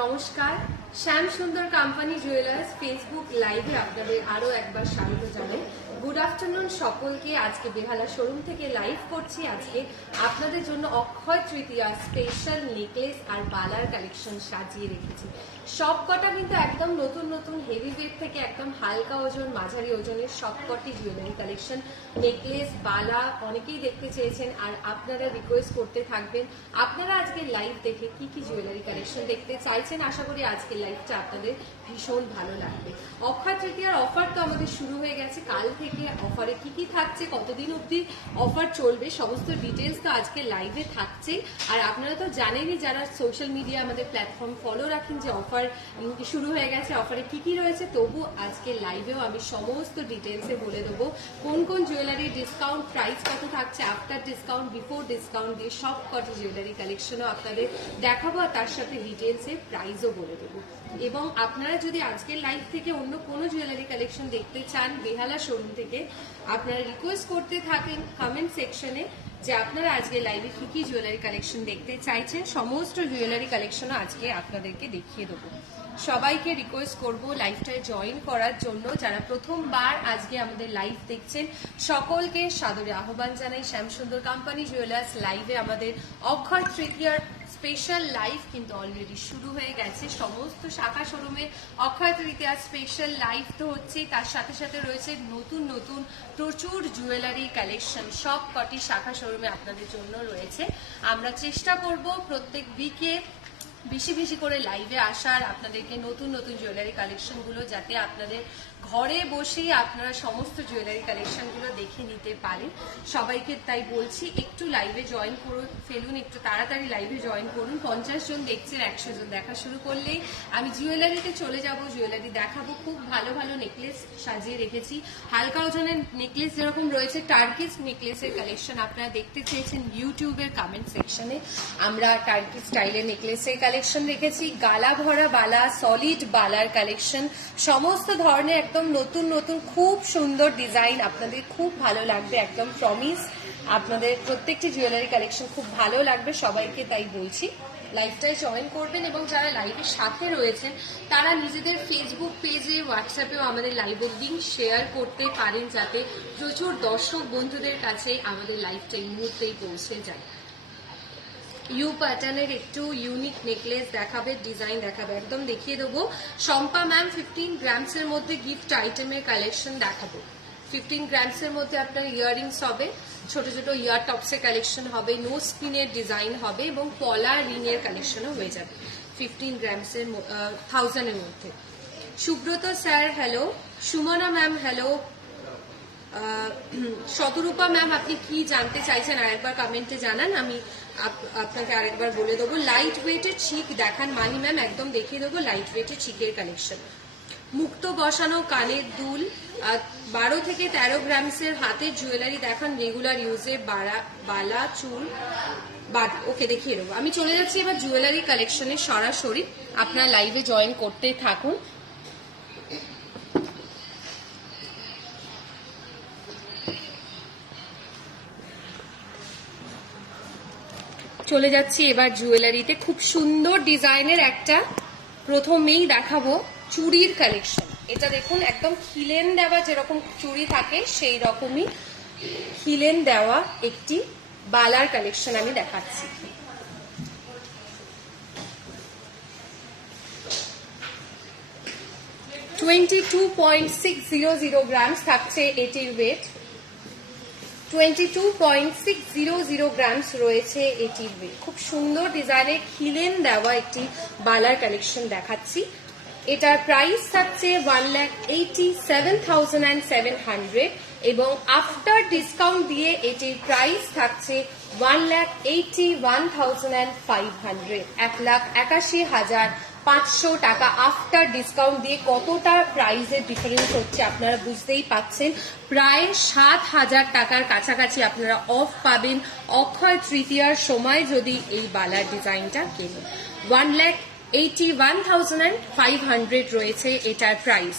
নমস্কার, শ্যাম সুন্দর company jewellers Facebook লাইভে আপনাদের আরো একবার স্বাগত জানাই। গুড আফটারনুন সকলকে। আজকে বেহালা শোরুম থেকে লাইভ করছি। আজকে আপনাদের জন্য অক্ষয় তৃতীয়া স্পেশাল নেকলেস আর বালার কালেকশন সাজিয়ে রেখেছি। সবকটা কিন্তু একদম নতুন নতুন হেভি ওয়েট থেকে একদম হালকা ওজন মাঝারি ওজনের সবকটি জুয়েলারি কালেকশন, নেকলেস বালা অনেকেই দেখতে চেয়েছেন আর আপনারা রিকোয়েস্ট করতে থাকবেন। আপনারা আজকে লাইভ দেখে কি কি জুয়েলারি কালেকশন দেখতে চাইছেন, আশা করি আজকের লাইভটা আপনাদের ভীষণ ভালো লাগবে। অক্ষয় তৃতীয়ার অফার তো আমাদের শুরু হয়ে গেছে কাল থেকে। অফারে কি কি থাকছে, কতদিন অবধি অফার চলবে, সমস্ত ডিটেলস তো আজকে লাইভে থাকছে। আর আপনারা তো জানেনই, যারা সোশ্যাল মিডিয়া আমাদের প্ল্যাটফর্ম ফলো রাখেন, যে অফার শুরু হয়ে গেছে, অফারে কি কি রয়েছে। তবু আজকে লাইভেও আমি সমস্ত ডিটেলসে বলে দেবো কোন কোন জুয়েলারি ডিসকাউন্ট, প্রাইস কত থাকছে, আফটার ডিসকাউন্ট, বিফোর ডিসকাউন্ট দিয়ে সব কটি জুয়েলারি কালেকশনও আপনাদের দেখাবো আর তার সাথে ডিটেলসে প্রাইসও বলে দেবো। এবং আপনারা যদি আজকের লাইভ থেকে অন্য কোনো জুয়েলারি কালেকশন দেখতে চান বেহালা শোরুম থেকে, আপনারা রিকোয়েস্ট করতে থাকেন কমেন্ট সেকশনে যে আপনারা আজকে লাইভে কি কি জুয়েলারি কালেকশন দেখতে চাইছেন। সমস্ত জুয়েলারি কালেকশনও আজকে আপনাদেরকে দেখিয়ে দেবো। সবাইকে রিকোয়েস্ট করব লাইভটায় জয়েন করার জন্য। যারা প্রথমবার আজকে আমাদের লাইভ দেখছেন সকলকে সাদরে আহ্বান জানাই। শ্যামসুন্দর কোম্পানি জুয়েলার্স লাইভে আমাদের অক্ষয় তৃতীয়ার স্পেশাল লাইভ কিন্তু অলরেডি শুরু হয়ে গেছে। সমস্ত শাখা শোরুমে অক্ষয় তৃতীয়ার স্পেশাল লাইভ তো হচ্ছেই, তার সাথে সাথে রয়েছে নতুন নতুন প্রচুর জুয়েলারি কালেকশন সব কটি শাখা শোরুমে আপনাদের জন্য রয়েছে। আমরা চেষ্টা করব প্রত্যেক উইকে বেশি বেশি করে লাইভে আসার, আপনাদেরকে নতুন নতুন জুয়েলারি কালেকশনগুলো যাতে আপনাদের ঘরে বসেই আপনারা সমস্ত জুয়েলারি কালেকশনগুলো দেখে নিতে পারেন। সবাইকে তাই বলছি একটু লাইভে জয়েন করুন, ফেলুন, একটু তাড়াতাড়ি লাইভে জয়েন করুন। 50 জন দেখছেন, 100 জন দেখা শুরু করলেই আমি জুয়েলারিতে চলে যাব, জুয়েলারি দেখাবো। খুব ভালো ভালো নেকলেস সাজিয়ে রেখেছি। হালকা ওজনের নেকলেস যেরকম রয়েছে, টার্কিস নেকলেসের কালেকশন আপনারা দেখতে চেয়েছেন ইউটিউবের কমেন্ট সেকশনে। আমরা টার্কিস স্টাইলের নেকলেসের কালেকশন রেখেছি, গালা ভরা বালা, সলিড বালার কালেকশন, সমস্ত ধরনের একদম নতুন নতুন খুব সুন্দর ডিজাইন আপনাদের খুব ভালো লাগবে। একদম প্রমিস আপনাদের প্রত্যেকটি জুয়েলারি কালেকশন খুব ভালো লাগবে। সবাইকে তাই বলছি লাইভটায় জয়েন করবেন এবং যারা লাইভের সাথে রয়েছেন তারা নিজেদের ফেসবুক পেজে, হোয়াটসঅ্যাপেও আমাদের লাইভের লিঙ্ক শেয়ার করতে পারেন, যাতে প্রচুর দর্শক বন্ধুদের কাছে আমাদের লাইভটা এই মুহূর্তেই পৌঁছে যায়। ইউ প্যাটার্নের একটু ইউনিক নেকলেস দেখাবে, ডিজাইন দেখাবে, একদম দেখিয়ে দেবো। শম্পা ম্যাম 15 গ্রামসের মধ্যে গিফট আইটেমের কালেকশন দেখাবো। 15 গ্রামসের মধ্যে আপনার ইয়াররিংস হবে, ছোট ছোট ইয়ার টপসের কালেকশন হবে, নো স্পিনের ডিজাইন হবে এবং পলা রিং এর কালেকশনও হয়ে যাবে 15 গ্রামসের 1000-এর মধ্যে। Subrata sir hello, Sumana ma'am hello, Shatarupa ma'am আপনি কি জানতে চাইছেন আরেকবার কমেন্টে জানান, আমি আপনাকে আরেকবার বলে দেবো। লাইট ওয়েটের চিক দেখান মাহি ম্যাম, একদম দেখিয়ে দেবো লাইট ওয়েটের চিকের কালেকশন। মুক্ত বসানো কানের দুল, 12 থেকে 13 গ্রামসের হাতের জুয়েলারি দেখান, রেগুলার ইউজে বালা চুল ওকে দেখিয়ে দেবো। আমি চলে যাচ্ছি এবার জুয়েলারি কালেকশনে সরাসরি, আপনারা লাইভে জয়েন করতে থাকুন। চলে যাচ্ছি এবার জুয়েলারিতে। খুব সুন্দর ডিজাইনের একটা প্রথমেই দেখাবো চুড়ির কালেকশন। এটা দেখুন একদম খিলেন দেওয়া, যেরকম চুড়ি থাকে সেই রকমই খিলেন দেওয়া একটি বালার কালেকশন আমি দেখাচ্ছি। $22.600 গ্রামস থাকছে এটির ওয়েট। 22.600 গ্রামস রয়েছে এটির ওয়েট। খুব সুন্দর ডিজাইনের খিলেন দেওয়া একটি বালার কালেকশন দেখাচ্ছি। এটার প্রাইস থাকছে 1,87,700 এবং আফটার ডিসকাউন্ট দিয়ে এটির প্রাইস থাকছে 1,81,500, 1,81,500 টাকা আফটার ডিসকাউন্ট দিয়ে। কতটা প্রাইসের ডিফারেন্স হচ্ছে আপনারা বুঝতেই পাচ্ছেন। প্রায় 7,000 টাকার কাছাকাছি আপনারা অফ পাবেন অক্ষয় তৃতীয়ার সময় যদি এই বালার ডিজাইনটা কেনেন। 1,81,500 রয়েছে এটার প্রাইস।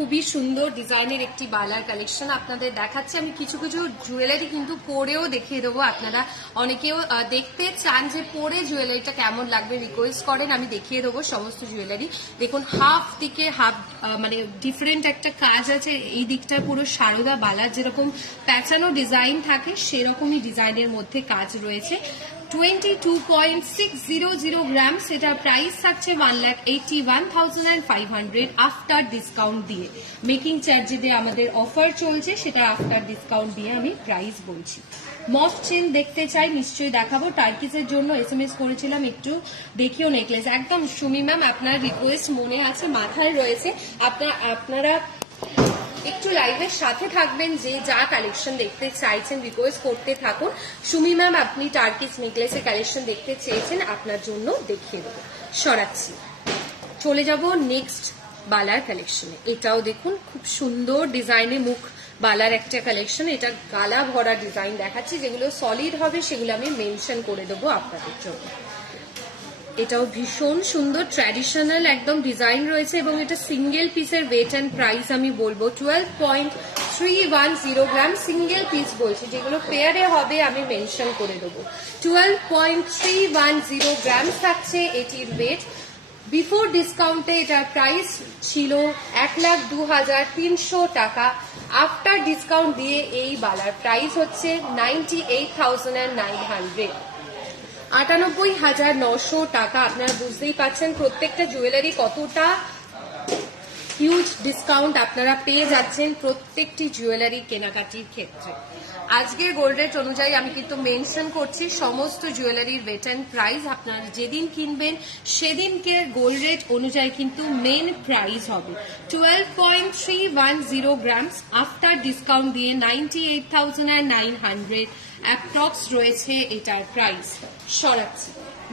খুবই সুন্দর ডিজাইনের একটি বালার কালেকশন আপনাদের দেখাচ্ছি। আমি কিছু কিছু জুয়েলারি কিন্তু পরেও দেখিয়ে দেবো। আপনারা অনেকেও দেখতে চান যে পরে জুয়েলারিটা কেমন লাগবে, রিকোয়েস্ট করেন, আমি দেখিয়ে দেবো সমস্ত জুয়েলারি। দেখুন হাফ দিকে হাফ মানে ডিফারেন্ট একটা কাজ আছে। এই দিকটা পুরো সারদা বালার যেরকম প্যাঁচানো ডিজাইন থাকে সেরকমই ডিজাইনের মধ্যে কাজ রয়েছে। 22.600 গ্রামস, এটার প্রাইস থাকছে 1,81,500 আফটার ডিসকাউন্ট দিয়ে। মেকিং চার্জে দিয়ে আমাদের অফার চলছে, সেটা আফটার ডিসকাউন্ট দিয়ে আমি প্রাইস বলছি। মফ চেন দেখতে চাই, নিশ্চয়ই দেখাবো। টার্কিসের জন্য SMS করেছিলাম, একটু দেখিও নেকলেস। একদম সুমি ম্যাম, আপনার রিকোয়েস্ট মনে আছে, মাথায় রয়েছে। আপনারা একটু লাইভের সাথে থাকবেন, যে যা কালেকশন দেখতে চাইছেন রিকোয়েস্ট করতে থাকুন। সুমি ম্যাম, আপনি টার্কিস নেকলেসের কালেকশন দেখতে চেয়েছেন, আপনার জন্য দেখিয়ে দেবো। সরাচ্ছি, চলে যাব নেক্সট বালার কালেকশনে। এটাও দেখুন খুব সুন্দর ডিজাইনে মুখ বালার একটা কালেকশন। এটা গালা ভরা ডিজাইন দেখাচ্ছি, যেগুলো সলিড হবে সেগুলো আমি মেনশন করে দেবো আপনাদের জন্য। এটাও ভীষণ সুন্দর ট্র্যাডিশনাল একদম ডিজাইন রয়েছে এবং এটা সিঙ্গেল পিসের ওয়েট অ্যান্ড প্রাইস আমি বলবো 12.310 গ্রাম সিঙ্গেল পিস বলছি, যেগুলো পেয়ারে হবে আমি মেনশন করে দেবো। 12.310 গ্রাম থাকছে এটির ওয়েট। বিফোর ডিসকাউন্টে এটার প্রাইস ছিল 1,02,300 টাকা। আফটার ডিসকাউন্ট দিয়ে এই বালার প্রাইস হচ্ছে 98,900, 98,900 টাকা। আপনারা বুঝতেই পারছেন প্রত্যেকটা জুয়েলারি কতটা হিউজ ডিসকাউন্ট আপনারা পেয়ে যাচ্ছেন প্রত্যেকটি জুয়েলারি কেনাকাটির ক্ষেত্রে। আজকের গোল্ড রেট অনুযায়ী আমি কিন্তু মেনশন করছি সমস্ত জুয়েলারির ওয়েট অ্যান্ড প্রাইস। আপনারা যেদিন কিনবেন সেদিনকে গোল্ড রেট অনুযায়ী কিন্তু মেন প্রাইস হবে 12.310 গ্রামস। আফটার ডিসকাউন্ট দিয়ে 98,900 অ্যাপ্রক্স রয়েছে এটার প্রাইস। সরাচ্ছি,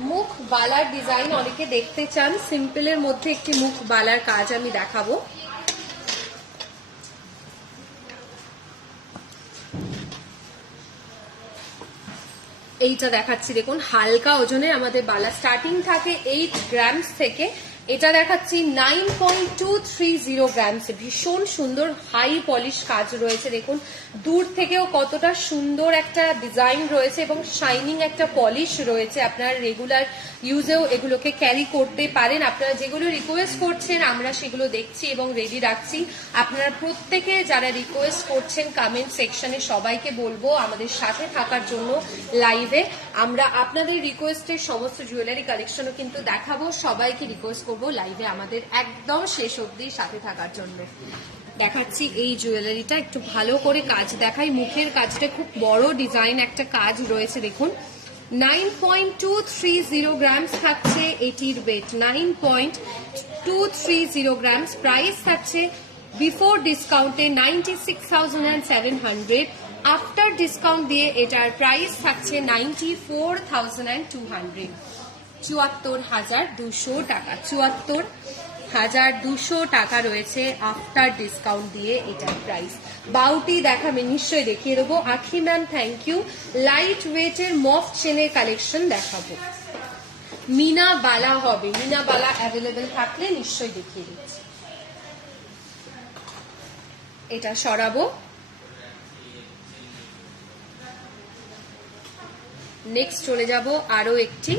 মুখ বালার ডিজাইন অনেকে দেখতে চান, সিম্পলের মধ্যে একটি মুখ বালার কাজ আমি দেখাবো। এইটা দেখাচ্ছি, দেখুন হালকা ওজনে আমাদের বালা স্টার্টিং থাকে 8 গ্রামস থেকে। এটা দেখাচ্ছি 9.230 গ্রামসে। ভীষণ সুন্দর হাই পলিশ কাজ রয়েছে, দেখুন দূর থেকেও কতটা সুন্দর একটা ডিজাইন রয়েছে এবং শাইনিং একটা পলিশ রয়েছে। আপনারা রেগুলার ইউজেও এগুলোকে ক্যারি করতে পারেন। আপনারা যেগুলো রিকোয়েস্ট করছেন আমরা সেগুলো দেখছি এবং রেডি রাখছি। আপনারা প্রত্যেকে যারা রিকোয়েস্ট করছেন কমেন্ট সেকশনে সবাইকে বলবো আমাদের সাথে থাকার জন্য লাইভে। আমরা আপনাদের রিকোয়েস্টের সমস্ত জুয়েলারি কালেকশনও কিন্তু দেখাবো। সবাইকে রিকোয়েস্ট করবো লাইভে আমাদের একদম শেষ অবধি সাথে থাকার জন্য। দেখাচ্ছি এই জুয়েলারিটা, একটু ভালো করে কাজ দেখাই। মুখের কাজটা খুব বড় ডিজাইন একটা কাজ রয়েছে, দেখুন 9.230 গ্রামস থাকছে এটির ওয়েট। 9.230 গ্রামস, প্রাইস থাকছে বিফোর ডিসকাউন্টে 96,700। আফটার ডিসকাউন্ট দিয়ে এটার প্রাইস থাকছে 94,200, 74,200 টাকা। 74,200 টাকা রয়েছে আফটার ডিসকাউন্ট দিয়ে এটার প্রাইস। বাউটি দেখাবে, নিশ্চয়ই দেখিয়ে দেবো। আখি ম্যাম থ্যাংক ইউ। লাইট ওয়েটের মফ চেনের কালেকশন দেখাবো। মিনা বালা হবে, মিনা বালা অ্যাভেলেবেল থাকলে নিশ্চয়ই দেখিয়ে দিচ্ছি। এটা সরাবো। নেক্সট চলে যাব আরো একটি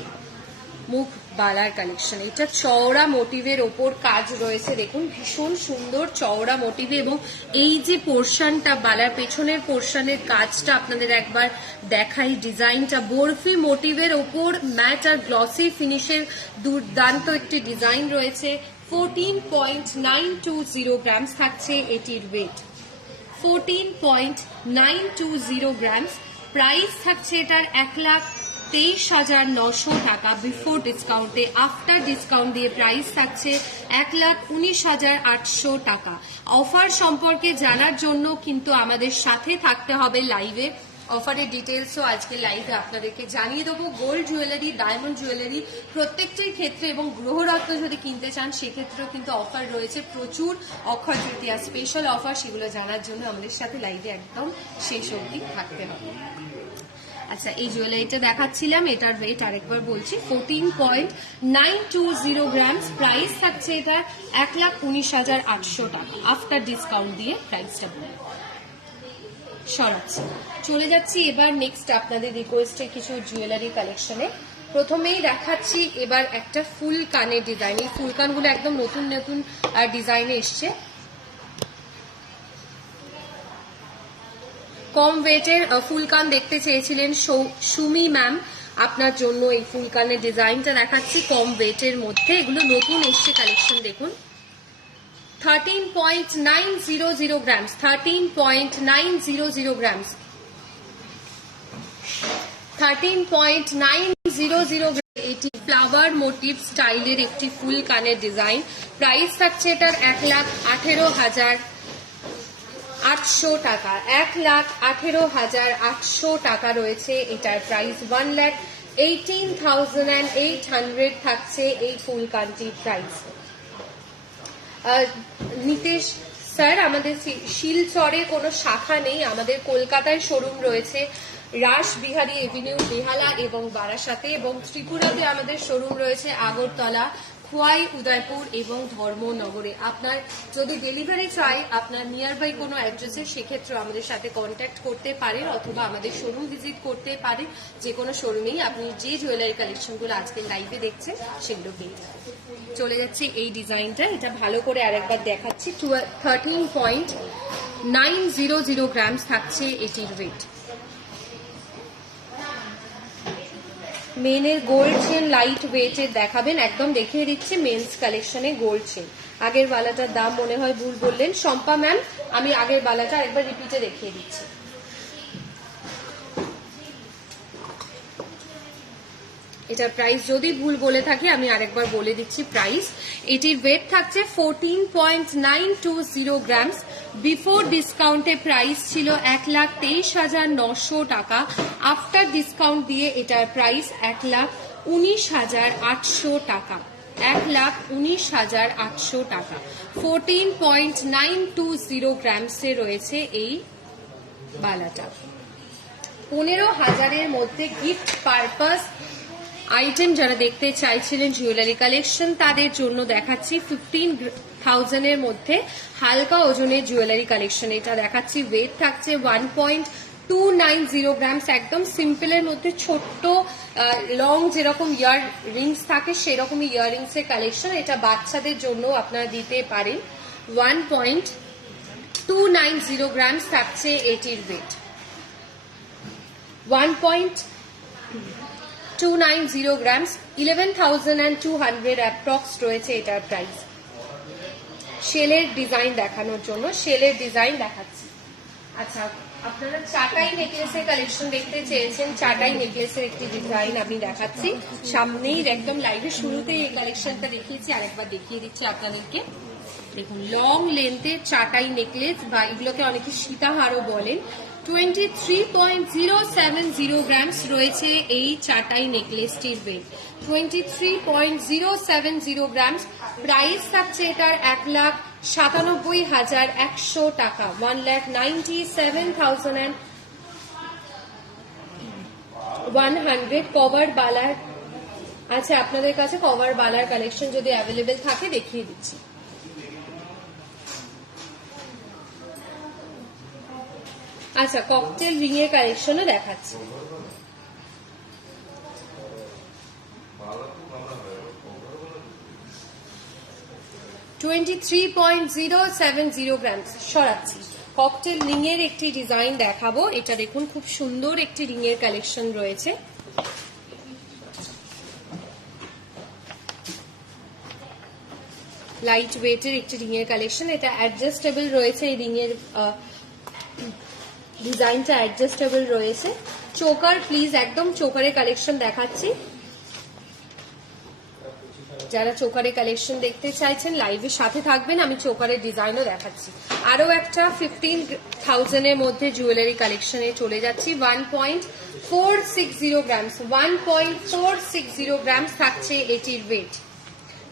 মুখ বালার কালেকশন। এটা চওড়া মোটিভের ওপর কাজ রয়েছে, দেখুন ভীষণ সুন্দর চওড়া মোটিভে এবং এই যে পোর্শনটা বালার পেছনের পোর্শনের কাজটা আপনাদের একবার দেখাই। ডিজাইনটা বরফি মোটিভের ওপর ম্যাট আর গ্লসি ফিনিশের দুর্দান্ত একটি ডিজাইন রয়েছে। 14.920 গ্রামস থাকছে এটির ওয়েট। 14.920 গ্রামস, প্রাইস থাকছে এটার 1,23,900 টাকা বিফোর ডিসকাউন্টে। আফটার ডিসকাউন্ট দিয়ে প্রাইস থাকছে 1,19,800 টাকা। অফার সম্পর্কে জানার জন্য কিন্তু আমাদের সাথে থাকতে হবে লাইভে। অফারের ডিটেলসও আজকে লাইভে আপনাদেরকে জানিয়ে দেবো। গোল্ড জুয়েলারি, ডায়মন্ড জুয়েলারি প্রত্যেকটির ক্ষেত্রে এবং গ্রহরত্ন যদি কিনতে চান সেক্ষেত্রেও কিন্তু অফার রয়েছে প্রচুর। অক্ষয় তৃতীয়া স্পেশাল অফার, সেগুলো জানার জন্য আমাদের সাথে লাইভে একদম শেষ অবধি থাকতে হবে। আচ্ছা, এই জুয়েলারিটা দেখাচ্ছিলাম, এটার ওয়েট আরেকবার বলছি 14.920 গ্রামস। প্রাইস থাকছে এটা 1,19,800 টাকা। আফটার ডিসকাউন্ট দিয়ে প্রাইসটা সরাচ্ছি। চলে যাচ্ছি এবার নেক্সট আপনাদের রিকোয়েস্টের কিছু জুয়েলারি কালেকশনে। প্রথমেই দেখাচ্ছি এবার একটা ফুল কানের ডিজাইন। এই ফুল কানগুলো একদম নতুন নতুন ডিজাইনে এসছে। কম ওয়েটের ফুল কান দেখতে চেয়েছিলেন সুমি ম্যাম, আপনার জন্য এই ফুল কানের ডিজাইনটা দেখাচ্ছি কম ওয়েটের মধ্যে। এগুলো নতুন এসছে কালেকশন, দেখুন 13.900 গ্রামস, 13.900 গ্রামস, 13.900 এটি ফ্লাওয়ার মোটিভ স্টাইলের একটি ফুল কানের ডিজাইন। প্রাইস থাকছে এটার 1,18,800 টাকা। 1,18,800 টাকা রয়েছে এটার প্রাইস। 1,18,800 থাকছে এই ফুল কানটির প্রাইস। নিতেশ স্যার, আমাদের শিলচরে কোনো শাখা নেই, আমাদের কলকাতায় শোরুম রয়েছে রাসবিহারী এভিনিউ, বেহালা এবং বারাসাতে, এবং ত্রিপুরাতে আমাদের শোরুম রয়েছে আগরতলা, খোয়াই, উদয়পুর এবং ধর্মনগরে। আপনার যদি ডেলিভারি চাই আপনার নিয়ার বাই কোনো অ্যাড্রেসে, সেক্ষেত্রে আমাদের সাথে কন্ট্যাক্ট করতে পারেন অথবা আমাদের শোরুম ভিজিট করতে পারেন। যে কোনো শোরুমেই আপনি যে জুয়েলারি কালেকশনগুলো আজকে লাইভে দেখছেন সেগুলো পেয়ে যাবেন। চলে যাচ্ছে এই ডিজাইনটা, এটা ভালো করে আরেকবার দেখাচ্ছি। 13.900 গ্রামস থাকছে এটির ওয়েট। মেনের গোল্ড চেন লাইট ওয়েটের দেখাবেন, একদম দেখিয়ে দিচ্ছি মেন্স কালেকশনে গোল্ড চেন। আগের বালাটার দাম মনে হয় ভুল বললেন শম্পা ম্যাম, আমি আগের বালাটা একবার রিপিটে দেখিয়ে দিচ্ছি। এটার প্রাইস যদি ভুল বলে থাকি আমি আরেকবার বলে দিচ্ছি প্রাইস। এটির ওয়েট থাকছে 14.920 গ্রামস। বিফোর ডিসকাউন্টে প্রাইস ছিল 1,23,900 টাকা। আফটার ডিসকাউন্ট দিয়ে এটার প্রাইস 1,19,800 টাকা। 1,19,800 টাকা। 14.920 গ্রামসে রয়েছে এই বালাটা। 15,000-এর মধ্যে গিফট পারপাস আইটেম যারা দেখতে চাইছিলেন জুয়েলারি কালেকশন তাদের জন্য দেখাচ্ছি 15,000-এর মধ্যে হালকা ওজনের জুয়েলারি কালেকশন। এটা দেখাচ্ছি, ওয়েট থাকছে 1.290 গ্রামস। একদম সিম্পলের মধ্যে ছোট্ট লং যেরকম ইয়ার রিংস থাকে সেরকমই ইয়াররিংস এর কালেকশন। এটা বাচ্চাদের জন্য আপনারা দিতে পারেন। 1.290 গ্রামস থাকছে এটির ওয়েট। 1.290 গ্রামস, 11,200 অ্যাপ্রক্স রয়েছে এটার প্রাইস। শেলের ডিজাইন দেখানোর জন্য শেলের ডিজাইন দেখাচ্ছি। আচ্ছা, আপনারা চাটাই নেকলেসের কালেকশন দেখতে চেয়েছেন, চাটাই নেকলেসের একটি ডিজাইন আমি দেখাচ্ছি। সামনেই একদম লাইভের শুরুতে এই কালেকশনটা দেখিয়েছি, আরেকবার দেখিয়ে দিচ্ছি আপনাদেরকে। দেখুন, লং লেন্থের চাটাই নেকলেস বা এগুলোকে অনেকে সীতাহারও বলেন। 23.070 গ্রামস রয়েছে এই চাটাই নেকলেসটির ওয়েট। 23.070 গ্রামস। প্রাইস থাকছে এটার 1,97,100 টাকা। 1,97,100 কভার বালার। আচ্ছা, আপনাদের কাছে কভার বালার কালেকশন যদি অ্যাভেলেবেল থাকে দেখিয়ে দিচ্ছি। আচ্ছা, ককটেল রিং এর কালেকশনও দেখাচ্ছি। $23.070 গ্রামস সরাচ্ছি। ককটেল রিং এর একটি ডিজাইন দেখাবো। এটা দেখুন, খুব সুন্দর একটি রিং এর কালেকশন রয়েছে। লাইট ওয়েটের একটি রিং এর কালেকশন। এটা অ্যাডজাস্টেবল রয়েছে, এই রিং এর ডিজাইনটা অ্যাডজাস্টেবল রয়েছে। চোকার, প্লিজ একদম চোকারের কালেকশন দেখাচ্ছি। যারা চোকারের কালেকশন দেখতে চাইছেন লাইভের সাথে থাকবেন, আমি চোকারের ডিজাইনও দেখাচ্ছি। আরো একটা 15,000-এর মধ্যে জুয়েলারি কালেকশনে চলে যাচ্ছি। 1.460 গ্রামস, 1.460 গ্রামস থাকছে এটির ওয়েট।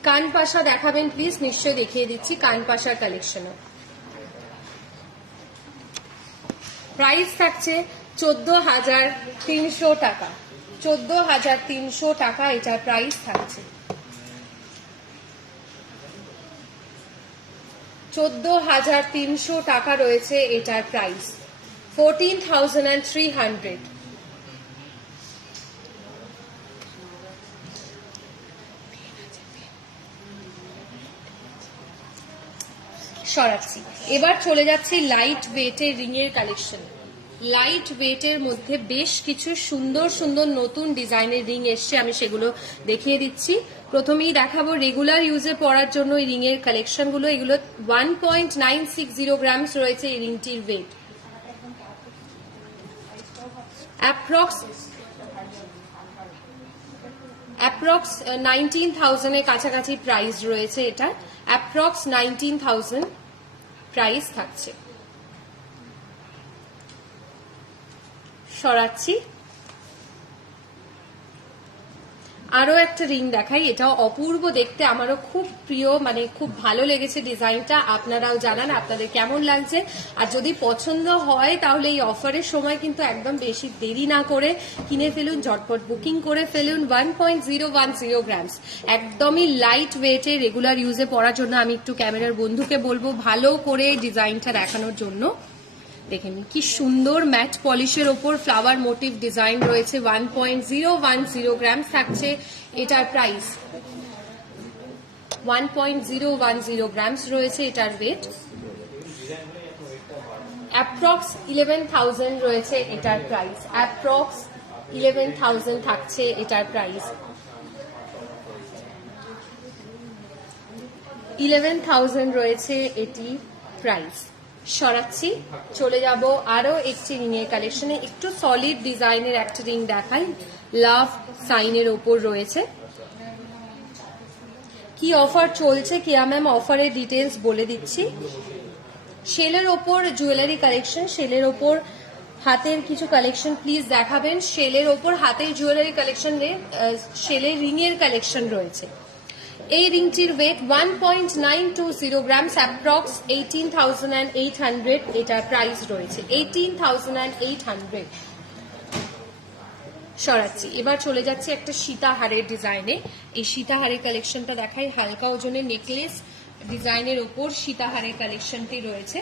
কানপাশা দেখাবেন প্লিজ, নিশ্চয়ই দেখিয়ে দিচ্ছি কানপাশার কালেকশনও। প্রাইস থাকছে 14,300 টাকা, 14,300 টাকা এটার প্রাইস থাকছে। 14,300 টাকা রয়েছে এটার প্রাইস। 14,300। সরাচ্ছি। এবার চলে যাচ্ছি লাইট ওয়েটের রিং এর কালেকশন। লাইট ওয়েটের মধ্যে বেশ কিছু সুন্দর সুন্দর নতুন ডিজাইনের রিং এসছে, আমি সেগুলো দেখিয়ে দিচ্ছি। প্রথমেই দেখাবো রেগুলার ইউজে পড়ার জন্য এই রিং এর কালেকশন গুলো। এগুলো 1.960 গ্রামস রয়েছে এই রিংটির ওয়েট। অ্যাপ্রক্স 19,000 এর কাছাকাছি প্রাইস রয়েছে এটা। অ্যাপ্রক্স 19,000 প্রাইস থাকছে। সরাচ্ছি। আরো একটা রিং দেখাই, এটাও অপূর্ব দেখতে, আমারও খুব প্রিয়, মানে খুব ভালো লেগেছে ডিজাইনটা। আপনারাও জানান আপনাদের কেমন লাগছে, আর যদি পছন্দ হয় তাহলে এই অফারের সময় কিন্তু একদম বেশি দেরি না করে কিনে ফেলুন, ঝটপট বুকিং করে ফেলুন। 1.010 গ্রামস, একদমই লাইট ওয়েটে, রেগুলার ইউজে পড়ার জন্য। আমি একটু ক্যামেরার বন্ধুকে বলবো ভালো করে ডিজাইনটা দেখানোর জন্য। দেখেন কি সুন্দর ম্যাট পলিশের ওপর ফ্লাওয়ার মোটিভ ডিজাইন রয়েছে। 1.010 গ্রামস থাকছে এটার প্রাইস। 1.010 গ্রামস রয়েছে এটার ওয়েট। অ্যাপ্রক্স 11,000 রয়েছে এটার প্রাইস। অ্যাপ্রক্স 11,000 থাকছে এটার প্রাইস। 11,000 রয়েছে এটি প্রাইস। সরাচ্ছি। চলে যাব আরো একটি রিং এর কালেকশনে। একটু সলিড ডিজাইনের একটা রিং দেখাই, লাভ সাইনের ওপর রয়েছে। কি অফার চলছে কিয়া ম্যাম, অফারের ডিটেলস বলে দিচ্ছি। শেলের ওপর জুয়েলারি কালেকশন, শেলের ওপর হাতের কিছু কালেকশন প্লিজ দেখাবেন। শেলের ওপর হাতের জুয়েলারি কালেকশন, শেলের রিং এর কালেকশন রয়েছে। এই রিংটির ওয়েট 1.920 গ্রামস, অ্যাপ্রক্স 18,800 এটার প্রাইস রয়েছে। 18,800। সরাচ্ছি। এবার চলে যাচ্ছে একটা সীতাহারের ডিজাইনে। এই সীতাহারের কালেকশনটা দেখাই, হালকা ওজনের নেকলেস ডিজাইনের ওপর সীতাহারের কালেকশনটি রয়েছে।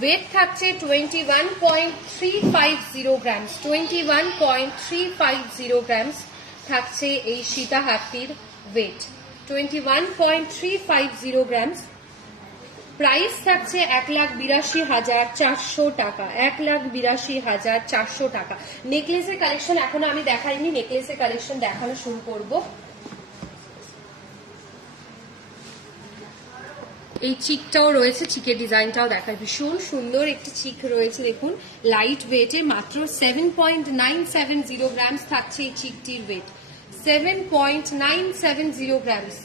ওয়েট থাকছে 21.350 গ্রামস। 21.350 গ্রামস থাকছে এই সীতাহারটির ওয়েট। 21.350 গ্রামস। প্রাইস থাকছে 1,82,400 টাকা। 1,82,400 টাকা। নেকলেসের কালেকশন এখনো আমি দেখাইনি, নেকলেসের কালেকশন দেখানো শুরু করব। এই চিকটাও রয়েছে, চিকের ডিজাইনটাও দেখায়, ভীষণ সুন্দর একটি চিক রয়েছে। দেখুন লাইট ওয়েটে, মাত্র 7.970 গ্রামস থাকছে এই চিকটির ওয়েট। 7.970 গ্রামস।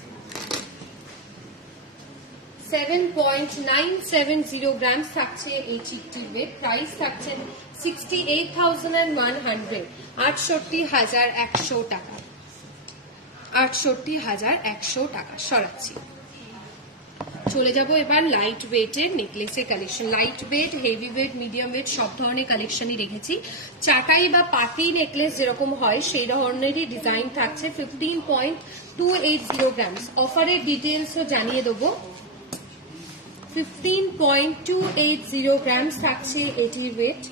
7.970 গ্রামস থাকছে এই চিকটির ওয়েট। প্রাইস থাকছে 68,100, 68,100 টাকা। 68,100 টাকা। সরাচ্ছি। চলে যাব এবার লাইট ওয়েটের নেকলেসের collection. Light weight, heavy weight, medium weight সব ধরনের কালেকশনই রেখেছি। চাটাই বা পাতি নেকলেস যেরকম হয় সেই ধরনেরই ডিজাইন থাকছে। 15.280 গ্রামস। অফারের ডিটেলসও জানিয়ে দেবো। 15.280 গ্রামস থাকছে এটির ওয়েট।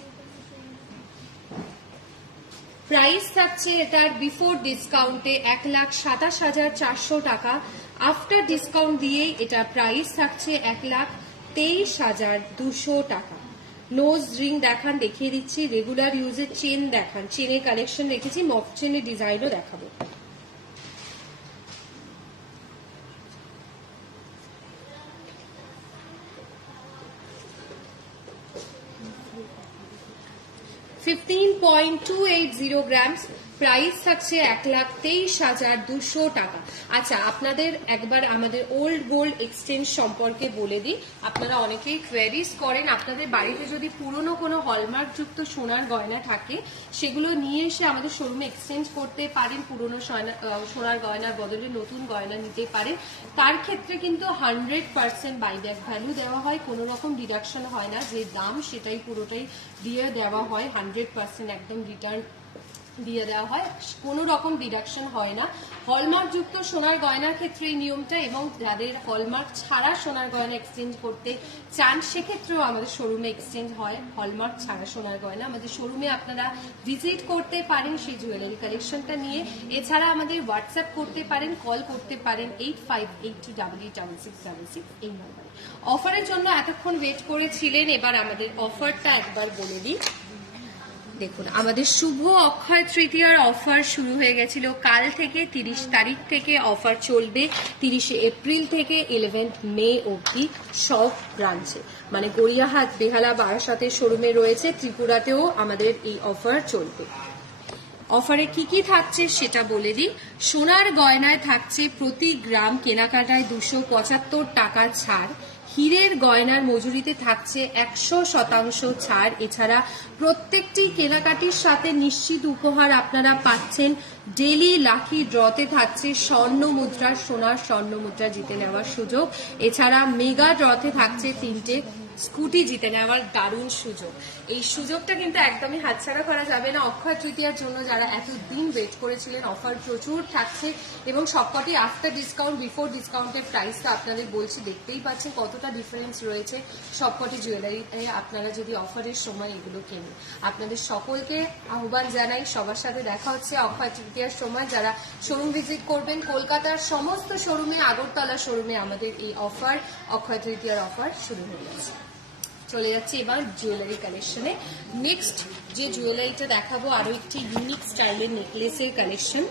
প্রাইস থাকছে এটার বিফোর ডিসকাউন্টে 1,27,400 টাকা। আফটার ডিসকাউন্ট দিয়ে এটা প্রাইস থাকছে 1,23,200 টাকা। নোজ রিং দেখান, দেখিয়ে দিচ্ছি। রেগুলার ইউজের চেন দেখান, চেনের কালেকশন রেখেছি, মফ চেনের ডিজাইনও দেখাবো। $15.280 grams, প্রাইস থাকছে 1,23,200 টাকা। আচ্ছা, আপনাদের একবার আমাদের ওল্ড গোল্ড এক্সচেঞ্জ সম্পর্কে বলে দিই। আপনারা অনেকেই কোয়েরিজ করেন, আপনাদের বাড়িতে যদি পুরনো কোনো হলমার্ক যুক্ত সোনার গয়না থাকে সেগুলো নিয়ে এসে আমাদের শোরুমে এক্সচেঞ্জ করতে পারেন, পুরনো সোনার গয়নার বদলে নতুন গয়না নিতে পারেন। তার ক্ষেত্রে কিন্তু 100% বাইব্যাক ভ্যালু দেওয়া হয়, কোনো রকম ডিডাকশন হয় না, যে দাম সেটাই পুরোটাই দিয়ে দেওয়া হয়, 100% একদম রিটার্ন দিয়ে দেওয়া হয়, কোনো রকম ডিডাকশন হয় না। হলমার্ক যুক্ত সোনার গয়নার ক্ষেত্রে এই নিয়মটা, এবং যাদের হলমার্ক ছাড়া সোনার গয়না এক্সচেঞ্জ করতে চান সেক্ষেত্রেও আমাদের শোরুমে এক্সচেঞ্জ হয় হলমার্ক ছাড়া সোনার গয়না। আমাদের শোরুমে আপনারা ভিজিট করতে পারেন সেই জুয়েলারি কালেকশনটা নিয়ে। এছাড়া আমাদের হোয়াটসঅ্যাপ করতে পারেন, কল করতে পারেন 8582886666 এই নম্বরে। অফারের জন্য এতক্ষণ ওয়েট করেছিলেন, এবার আমাদের অফারটা একবার বলে দিই। দেখুন, আমাদের শুভ অক্ষয় তৃতীয়ার অফার শুরু হয়ে গেছিল কাল থেকে, 30 তারিখ থেকে অফার চলবে, 30শে এপ্রিল থেকে 11 মে অবধি সব ব্রাঞ্চে, মানে গড়িয়াহাট, বেহালা, বারাসাতের শোরুমে রয়েছে, ত্রিপুরাতেও আমাদের এই অফার চলবে। অফারে কি কি থাকছে সেটা বলে দিই। সোনার গয়নায় থাকছে প্রতি গ্রাম কেনাকাটায় 275 টাকা ছাড়, হীরের গয়নার মজুরিতে থাকছে 100% ছাড়। এছাড়া প্রত্যেকটি কেনাকাটির সাথে নিশ্চিত উপহার আপনারা পাচ্ছেন। ডেলি লাকি ড্রতে থাকছে স্বর্ণ মুদ্রা, সোনার স্বর্ণ মুদ্রা জিতে নেওয়ার সুযোগ। এছাড়া মেগা ড্রতে থাকছে 3টে স্কুটি জিতে নেওয়ার দারুণ সুযোগ। এই সুযোগটা কিন্তু একদমই হাতছাড়া করা যাবে না। অক্ষয় তৃতীয়ার জন্য যারা এতদিন ওয়েট করেছিলেন, অফার প্রচুর থাকছে, এবং সবকটি আফটার ডিসকাউন্ট, বিফোর ডিসকাউন্টের প্রাইসটা আপনাদের বলছি, দেখতেই পাচ্ছেন কতটা ডিফারেন্স রয়েছে সবকটি জুয়েলারিতে। আপনারা যদি অফারের সময় এগুলো কেনেন, আপনাদের সকলকে আহ্বান জানাই, সবার সাথে দেখা হচ্ছে অক্ষয় তৃতীয়ার সময়। যারা শোরুম ভিজিট করবেন, কলকাতার সমস্ত শোরুমে, আগরতলা শোরুমে আমাদের এই অফার, অক্ষয় তৃতীয়ার অফার শুরু হয়ে গেছে। চলে যাচ্ছে এবার জুয়েলারি কালেকশনে। নেক্সট যে জুয়েলারিটা দেখাবো, আরো একটি ইউনিক স্টাইলের নেকলেসের কালেকশন।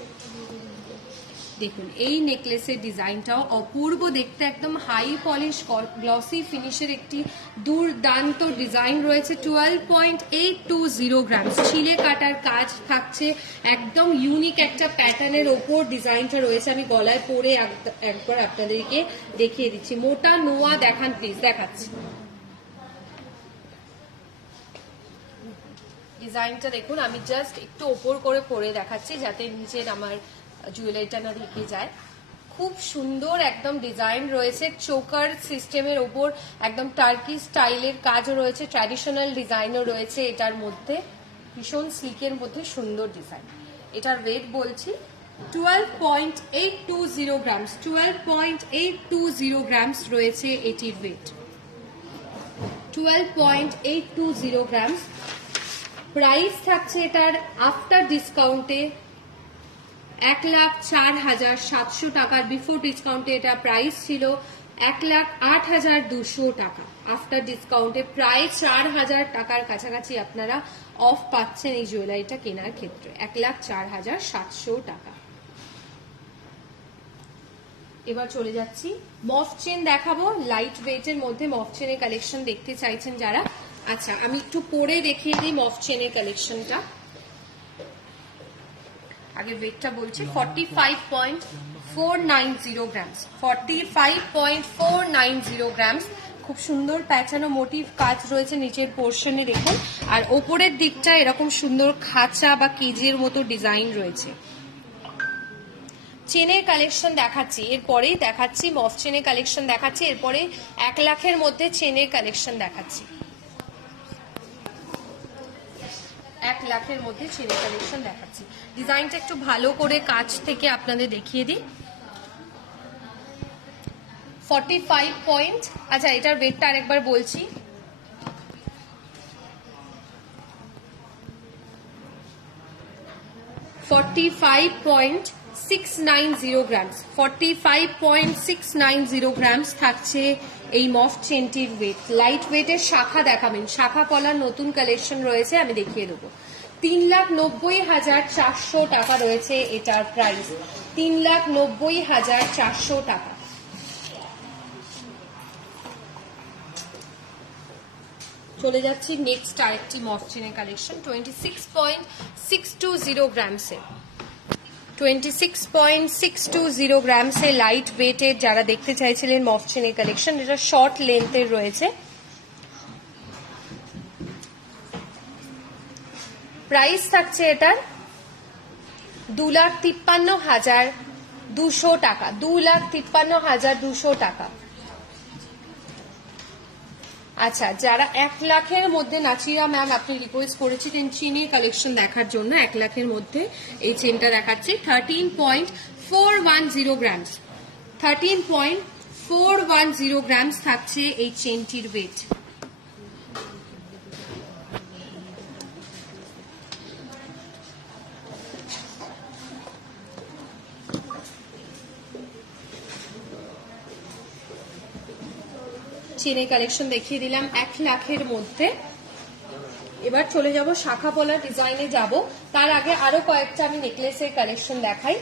দেখুন, এই নেকলেসের ডিজাইনটাও অপূর্ব দেখতে, একদম হাই পলিশ গ্লসি ফিনিশের একটি দুর্দান্ত ডিজাইন রয়েছে। 12.820 গ্রাম ছিলে কাটার কাজ থাকছে, একদম ইউনিক একটা প্যাটার্নের ওপর ডিজাইনটা রয়েছে। আমি গলায় পরে একবার আপনাদেরকে দেখিয়ে দিচ্ছি। মোটা নোয়া দেখান প্লিজ, দেখাচ্ছি ডিজাইনটা দেখুন। আমি জাস্ট একটু ওপর করে পরে দেখাচ্ছি যাতে নিচের আমার জুয়েলারিটা না ঢেকে যায়। খুব সুন্দর একদম ডিজাইন রয়েছে, চোকার সিস্টেমের ওপর একদম টার্কি স্টাইলের কাজও রয়েছে, ট্র্যাডিশনাল ডিজাইনও রয়েছে এটার মধ্যে, ভীষণ সিল্কের মধ্যে সুন্দর ডিজাইন। এটার ওয়েট বলছি 12.820 গ্রামস, 12.820 গ্রামস রয়েছে এটির ওয়েট, 12.820 গ্রামস। প্রাইস থাকছে এটার আফটার ডিসকাউন্টে 1,04,700 টাকার। বিফোর ডিসকাউন্টে এটা প্রাইস ছিল 1,08,200 টাকা। আফটার ডিসকাউন্টে প্রায় 4,000 টাকার কাছাকাছি আপনারা অফ পাচ্ছেন এই জুয়েলারিটা কেনার ক্ষেত্রে, 1,04,700 টাকা। এবার চলে যাচ্ছি মফ চেন দেখাবো, লাইট ওয়েটের মধ্যে মফ চেনের কালেকশন দেখতে চাইছেন যারা। আচ্ছা, আমি একটু পরে দেখিয়ে দিই মফ চেনের কালেকশনটা। আগে ওয়েটটা বলছি 45.490 গ্রামস, 45.490 গ্রামস। খুব সুন্দর প্যাটার্ন ও মোটিভ কাজ রয়েছে নিচের পোর্শনে দেখুন, আর ওপরের দিকটা এরকম সুন্দর খাঁচা বা কেজের মতো ডিজাইন রয়েছে। চেনের কালেকশন দেখাচ্ছি, এরপরেই দেখাচ্ছি মফ চেনের কালেকশন দেখাচ্ছি, এরপরে 1 লাখের মধ্যে চেনের কালেকশন দেখাচ্ছি। 1 লাখের মধ্যে চেনের কালেকশন দেখাচ্ছি। ডিজাইনটা একটু ভালো করে কাছ থেকে আপনাদের দেখিয়ে দিই। 45 পয়েন্ট, আচ্ছা এটার ওয়েটটা আরেকবার বলছি, 45.690 গ্রামস, 45.690 গ্রামস থাকছে এই মফ চেনটির ওয়েট। লাইট ওয়েটের শাখা দেখাবেন, শাখা পলার নতুন কালেকশন রয়েছে, আমি দেখিয়ে দেবো। 3,90,400 টাকা রয়েছে এটার প্রাইস, 3,90,400 টাকা। চলে যাচ্ছি নেক্সট আরেকটি মফ চেনের কালেকশন, 26.620 গ্রামসের। 26.620 গ্রামসে লাইট ওয়েটের যারা দেখতে চাইছিলেন মফ চেনের কালেকশন, এটা শর্ট লেন্থের রয়েছে। প্রাইস থাকছে এটার 2,53,200 টাকা, 2,53,200 টাকা। আচ্ছা, যারা 1 লাখের মধ্যে, নাচিয়া ম্যাম আপনি রিকোয়েস্ট করেছিলেন চেনের কালেকশন দেখার জন্য, 1 লাখের মধ্যে এই চেনটা দেখাচ্ছে 13.410 গ্রামস, 13.410 গ্রামস থাকছে এই চেনটির ওয়েট। চেনের কালেকশন দেখিয়ে দিলাম 1 লাখের মধ্যে। এবার চলে যাব শাখা পলা ডিজাইনে যাব, তার আগে আরো কয়েকটা আমি নেকলেসের কালেকশন দেখাই।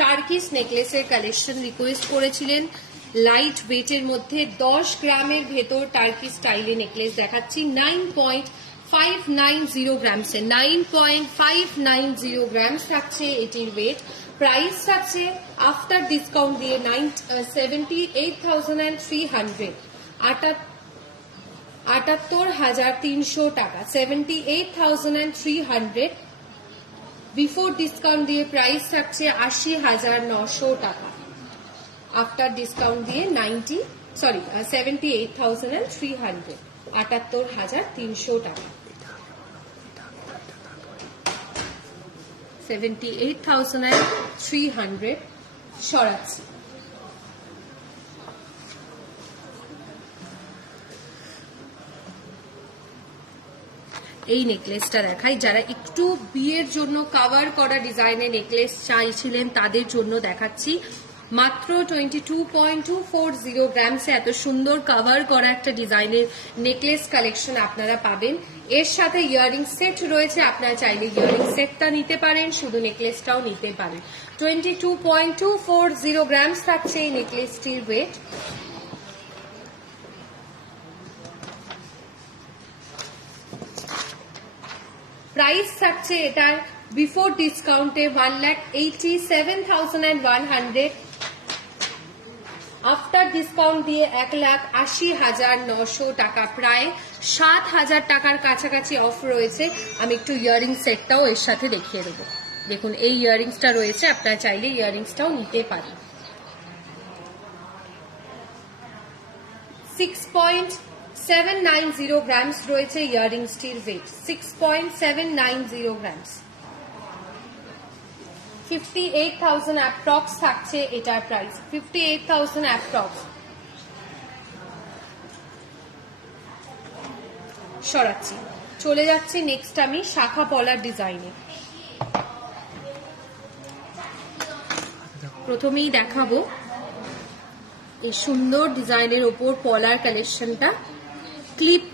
টার্কিশ নেকলেসের কালেকশন রিকোয়েস্ট করেছিলেন, লাইট ওয়েটের মধ্যে 10 গ্রামের ভেতর টার্কি স্টাইলে নেকলেস দেখাচ্ছি 9.590 গ্রামসে, 9.590 গ্রামস থাকছে এটির ওয়েট। প্রাইস থাকছে আফটার ডিসকাউন্ট দিয়ে 78,300, 78,300 টাকা, 78,300। বিফোর ডিসকাউন্ট দিয়ে প্রাইস থাকছে 80,900 টাকা, আফটার ডিসকাউন্ট দিয়ে 78,300, 78,300 টাকা, 78,300 সরাচ্ছি। এই নেকলেসটা দেখাই, যারা একটু বিয়ের জন্য কভার করা ডিজাইনের নেকলেস চাইছিলেন তাদের জন্য দেখাচ্ছি। মাত্র 22.240 গ্রামসে এত সুন্দর কভার করা একটা ডিজাইনের নেকলেস কালেকশন আপনারা পাবেন। এর সাথে ইয়ারিং সেট রয়েছে, আপনারা চাইলে ইয়ারিং সেটটা নিতে পারেন, শুধু নেকলেসটাও নিতে পারেন। 22.240 গ্রামস থাকছে এই নেকলেসটির ওয়েট। প্রাইস থাকছে এটার বিফোর ডিসকাউন্টে 1,87,100, আফটার ডিসকাউন্ট দিয়ে 1,80,900 টাকা, প্রায় 7,000 টাকার কাছাকাছি অফ রয়েছে। আমি একটু ইয়ারিং সেটটাও এর সাথে দেখিয়ে দেবো। দেখুন এই ইয়ারিংসটা রয়েছে, আপনারা চাইলে ইয়ারিংসটাও নিতে পারেন। 6.790 গ্রামস রয়েছে ইয়ারিংসটির ওয়েট, 6.790 গ্রামস। 58,000 অ্যাপ্রক্স থাকছে এটার প্রাইস, 58,000 অ্যাপ্রক্স। সরাচ্ছি, চলে যাচ্ছে নেক্সট আমি শাখা পলার ডিজাইনে। প্রথমেই দেখাবো এই সুন্দর ডিজাইনের ওপর পলার কালেকশনটা, ক্লিপ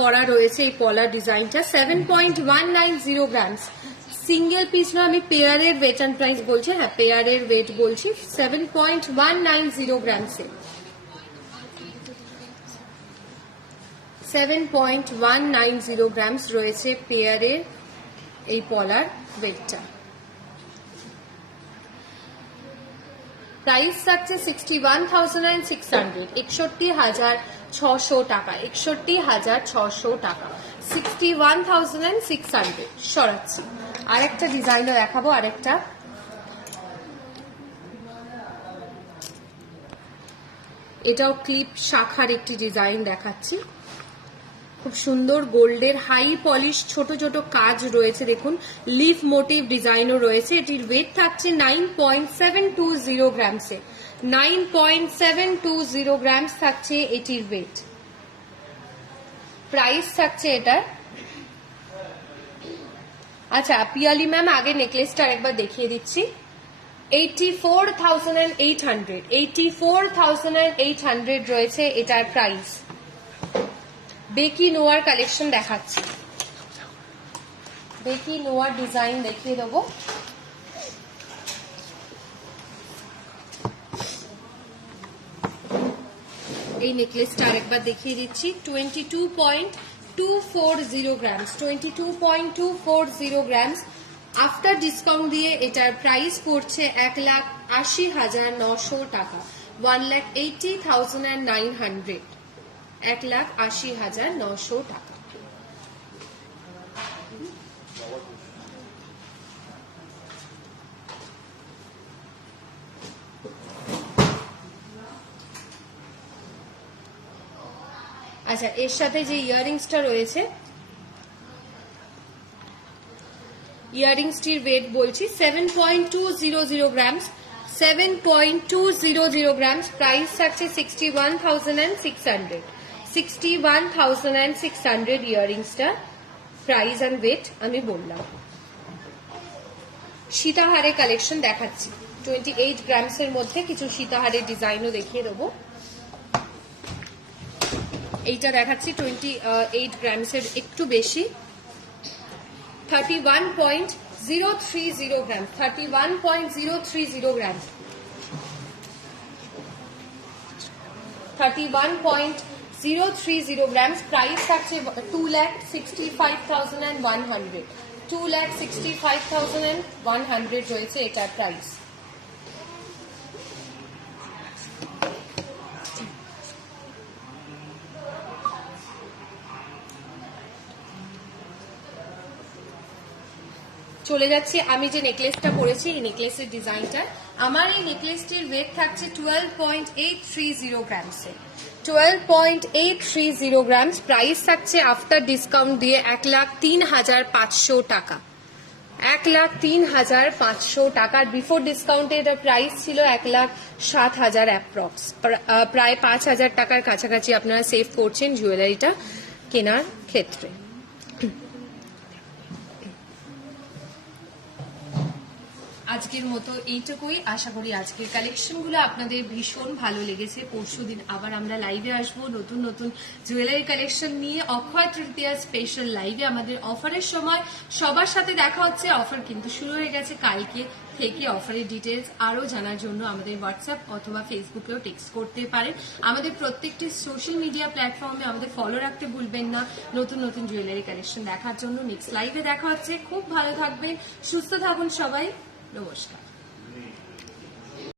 করা রয়েছে এই পলার ডিজাইনটা। 7.190 গ্রামস, সিঙ্গেল পিস না, আমি পেয়ারের ওয়েট অ্যান্ড প্রাইস বলছি, হ্যাঁ পেয়ারের ওয়েট বলছি। 7.190 গ্রামসে, 7.190 গ্রামস রয়েছে পেয়ারের এই পলার ওয়েটটা। প্রাইস থাকছে 61,600, 61,600 টাকা, 61,600 টাকা, 61,600 সরাচ্ছি। আরেকটা ডিজাইনও দেখাবো, আরেকটা এটাও ক্লিপ শাখার একটি ডিজাইন দেখাচ্ছি। খুব সুন্দর গোল্ডের হাই পলিশ ছোট ছোট কাজ রয়েছে, দেখুন লিফ মোটিভ ডিজাইনও রয়েছে। এটির ওয়েট থাকছে 9.720 গ্রামসে, 9.720 গ্রামস থাকছে এটির ওয়েট। প্রাইস থাকছে এটার, আচ্ছা পিয়ালি ম্যাম আগে নেকলেসটা একবার দেখিয়ে দিচ্ছি। 84,800, 84,800 রয়েছে এটার প্রাইস। বেকি নোয়ার কালেকশন দেখাচ্ছি, বেকি নোয়ার ডিজাইন দেখিয়ে দেবো। এই নেকলেসটা আরেকবার দেখিয়ে দিচ্ছি। 22.240 22.240 grams, 22.240 grams. আফটার ডিসকাউন্ট দিয়ে এটার প্রাইস পড়ছে 1,80,900 টাকা, 1,80,900, 1,80,900 টাকা। আচ্ছা, এর সাথে যে ইয়াররিংসটা রয়েছে, ইয়াররিংসটির ওয়েট বলছি 7.200 গ্রামস, 7.200 গ্রামস। প্রাইস থাকছে 61,600, 61,600 ইয়াররিংসটা প্রাইস অ্যান্ড ওয়েট আমি বললাম। সীতাহারের কালেকশন দেখাচ্ছি, 28 গ্রামসের মধ্যে কিছু সীতাহারের ডিজাইনও দেখিয়ে দেবো। এইটা দেখাচ্ছি 28 গ্রামসের একটু বেশি, 31.030 গ্রাম, 31.030 গ্রাম, 31.030 গ্রাম। প্রাইস থাকছে 2,65,100, 2,65,100 রয়েছে এটার প্রাইস। চলে যাচ্ছি আমি যে নেকলেসটা পরেছি, এই নেকলেসের ডিজাইনটা। আমার এই নেকলেসটির ওয়েট থাকছে 12.830 গ্রামসে, 12.830 গ্রামস। প্রাইস থাকছে আফটার ডিসকাউন্ট দিয়ে 1,03,500 টাকা, 1,03,500 টাকার। বিফোর ডিসকাউন্টে এটার প্রাইস ছিল 1,07,000 অ্যাপ্রক্স, প্রায় 5,000 টাকার কাছাকাছি আপনারা সেভ করছেন জুয়েলারিটা কেনার ক্ষেত্রে। আজকের মতো এইটুকুই। আশা করি আজকের কালেকশনগুলো আপনাদের ভীষণ ভালো লেগেছে। পরশুদিন আবার আমরা লাইভে আসবো নতুন নতুন জুয়েলারি কালেকশন নিয়ে, অক্ষয় তৃতীয়া স্পেশাল লাইভে। আমাদের অফারের সময় সবার সাথে দেখা হচ্ছে। অফার কিন্তু শুরু হয়ে গেছে কালকে থেকে। অফারের ডিটেলস আরও জানার জন্য আমাদের হোয়াটসঅ্যাপ অথবা ফেসবুকেও টেক্সট করতে পারেন। আমাদের প্রত্যেকটি সোশ্যাল মিডিয়া প্ল্যাটফর্মে আমাদের ফলো রাখতে ভুলবেন না নতুন নতুন জুয়েলারি কালেকশন দেখার জন্য। নেক্সট লাইভে দেখা হচ্ছে। খুব ভালো থাকবেন, সুস্থ থাকুন সবাই। নমস্কার।